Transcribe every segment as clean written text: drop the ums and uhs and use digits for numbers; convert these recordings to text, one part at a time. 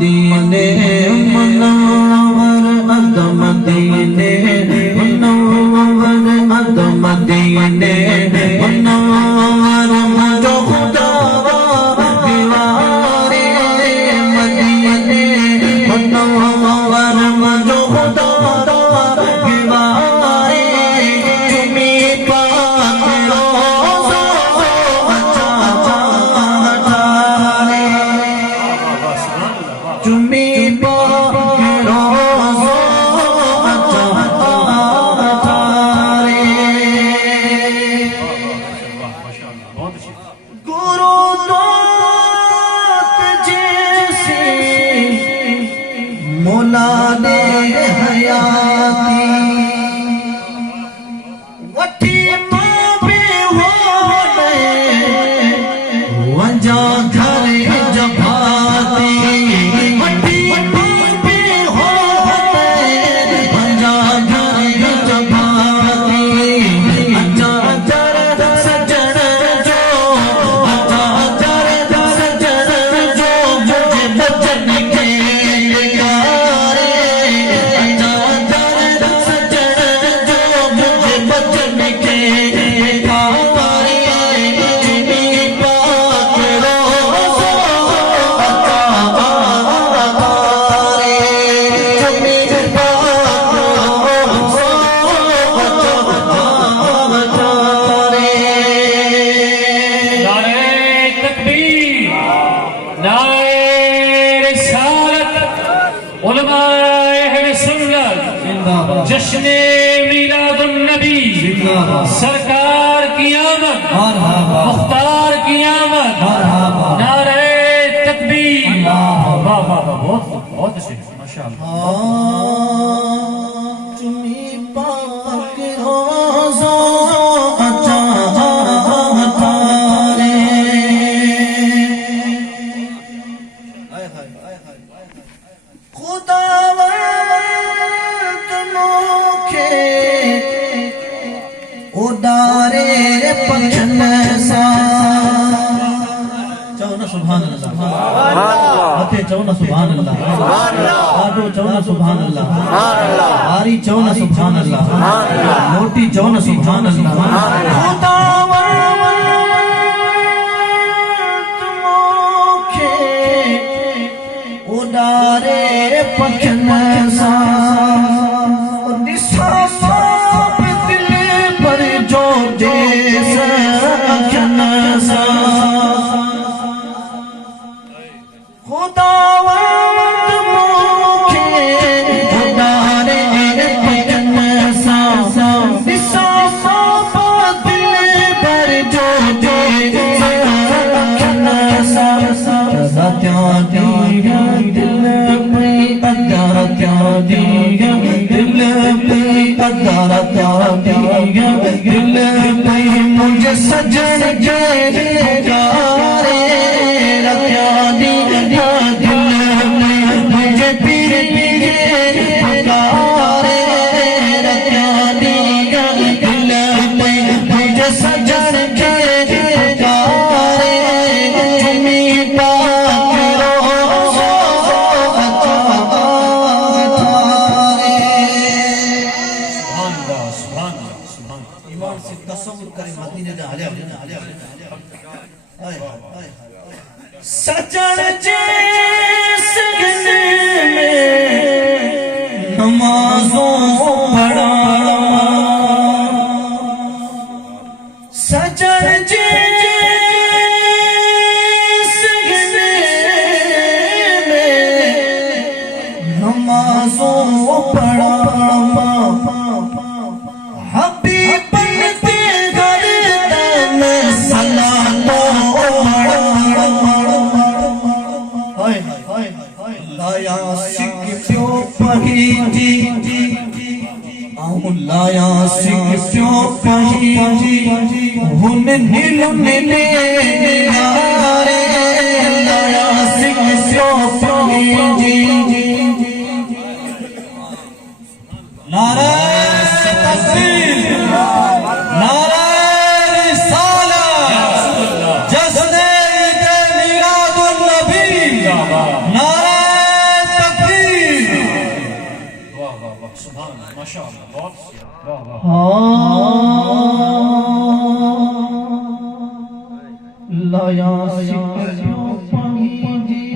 मदीने मुनव्वर अद मदीने मुनव्वर अद मदीने मुनव्वर जो खुदावा दीवारे मदीने मुनव्वर जो खुदावा दीवारे चुमी पाक रोज़ा चुमी गुरु दोस्त जैसे मौला ने हयाती वठी मां पे हो गए वंजा घर जभाती वठी मां पे हो गए वंजा घर जभाती अच्छा जर सजन जो अच्छा जर सजन जो मुझे बचन के गारे अच्छा जर सजन जो मुझे बचन के गारे चुमी पाक रोज़ा अतारे चुमी पाक रोज़ा अतारे नारे तकबीर, नारे रिसालत, उलमाए अहले सुन्नत, जश्ने मिलादुन नबी, सरकार की आमद, मुख्तार की आमद, नारे तकबीर। वाह वाह वाह, बहुत अच्छे, माशाअल्लाह। चुमी पाक रोज़ा अतारे खुदावंद नोखे उडारे पखन सा चओ न सुभान अल्लाह मथे चओ न सुभान अल्लाह आडो चओ न सुभान अल्लाह आरी चओ न सुभान अल्लाह मोटी चओ न सुभान अल्लाह खुदावंद नोखे उडारे पखन सा दिसा साप दिल पर जो देस अखन सा खुदावंद मोखे उडारे पखन सा दिसा साप दिल पर जो देस अखन सा सत्या दिया दिल पे अदर क्या दिया दिल पे अदर क्या दिया दिल पे मुझे सजन के प्यारे रखा दिया दिल पे मुझे पीर पीरे प्यारे रखा दिया दिल पे मुझे सजन के प्यारे चुमी पाक रोज़ा अतारे सुभान अल्लाह, सुभान अल्लाह, सुभान अल्लाह। ईमान से तसव्वुर करे मदीने दा हलिया सजन जिस गले में नमाज़ों पढ़ा सजन जिस गले में नमाज़ों पढ़ा हबीब बनते गर्दन सलातो लाया सिख प्यो पही आऊं लाया सिख प्यो पही हुन नील नीले यारे लाया सिख प्यो पही नारे तकबीर नारे रिसालत जश्ने मिलादुन नबी नारे माशाअल्लाह बहुत सिया वाह वाह लाया सिकरियों पंगी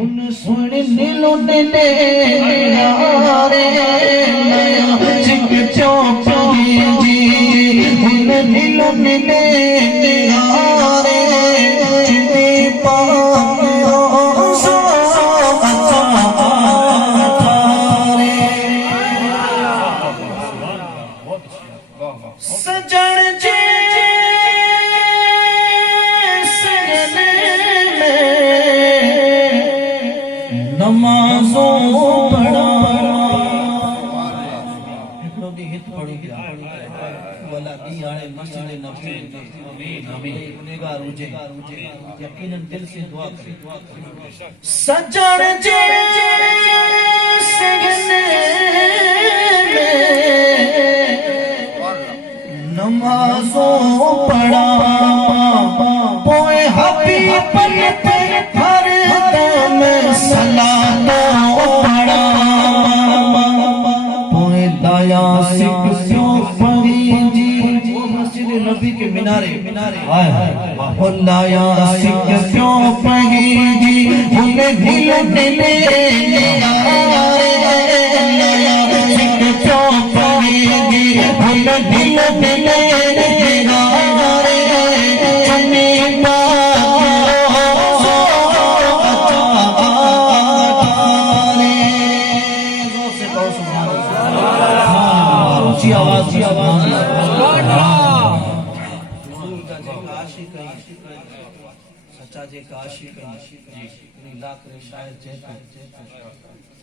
उन सुन नीलो ने यारे लाया सिकरियों पंगी उन नीलो ने यारे चिनी पाओ सो अच्छा थारे बहुत सिया वाह वाह सजन जी नमाज़ों पढ़ा हिकिड़ो ॾींहुं हित पढ़ी पिया वला ॾींहुं हाणे मस्जिद नबी आमीन आमीन गुनहगार हुजे यकीनन दिल से दुआ करे सजण जे सिगने में नमाज़ों पढ़ा पोए हबीब ते हर दम सलातो पढ़ा पोए लाया सिकरियों पढ़ी जी मस्जिद नबी के मिनारे हाय हाय लाया सिकरियों पढ़ी जी उन्हें नीले लाया सिकरियों पढ़ी जी उन्हें नीले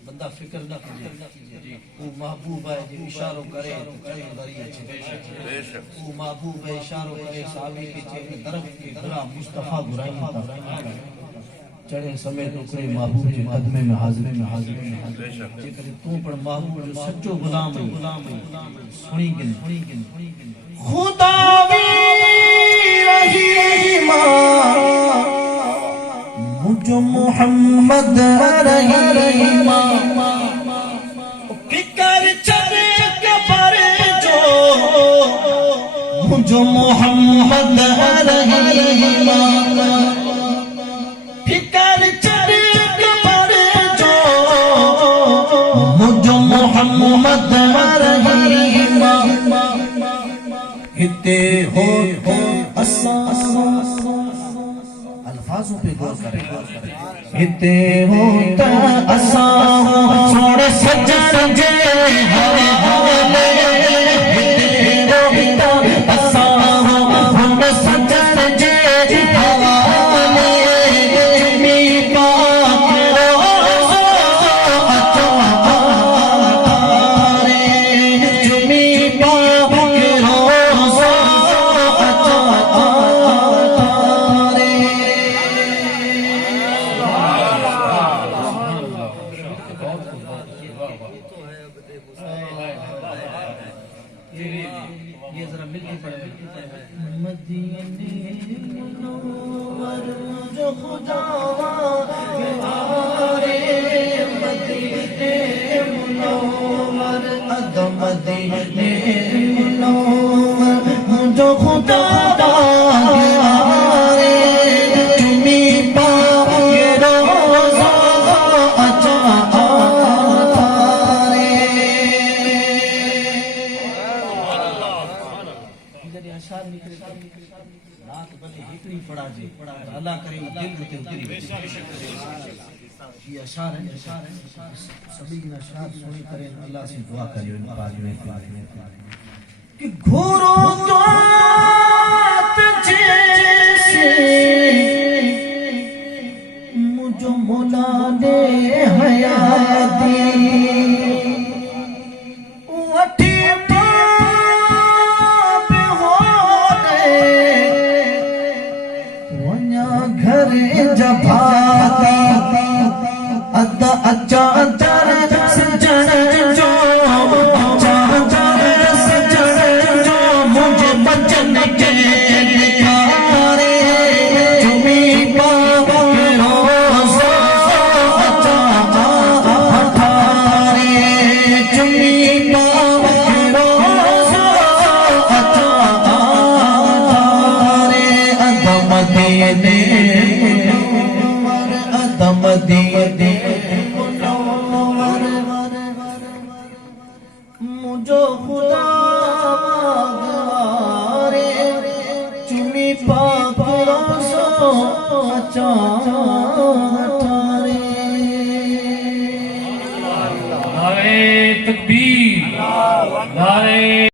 बंदा फिक्र न करे वो महबूब है जो इशारो करे वो महबूब है इशारो करे सावी के चेहरे तरफ के गुरा मुस्तफा बुराई चढ़े समय टुकड़े महबूब के कदमे में हाजिर जेकर तू पर महबूब जो सच्चो गुलाम है सुनी गिन खुदा भी रहीमा मुझो मोहम्मद रहीमा फिकर चले कबर जो मुझो मोहम्मद रहीमा फिकर चले कबर जो मुझो मोहम्मद रहीमा हिते हो असा अल्फाजों पे गौर करें हिते होता असा सोने सजन जे हरे हाले हिते होता असा सोने सजन जे हवाले मी पाक रोज़ो अच्छा तारे जुमी पाक रोज़ो अच्छा ये जरा मिलके पढ़े मदीने मुनव्वर जो खुदावा प्यारे मदीने मुनव्वर अदम मदीने मुनव्वर जो खुदावा प्यारे तुमी पाके रोज़ा अच्छा अल्लाह करे दिल में उतरी ये अशार है सभी के अशार सुनी करें अल्लाह से दुआ करियो इन पाक में कि घोरो तो जैसे मुझो मौला ने हयाती अच्छा सजन जो सजन जो मुझे बचन के लिखारे जुमी पाक रोज़ो अच्छा ठारे ठारे नारे तकबीर, नारे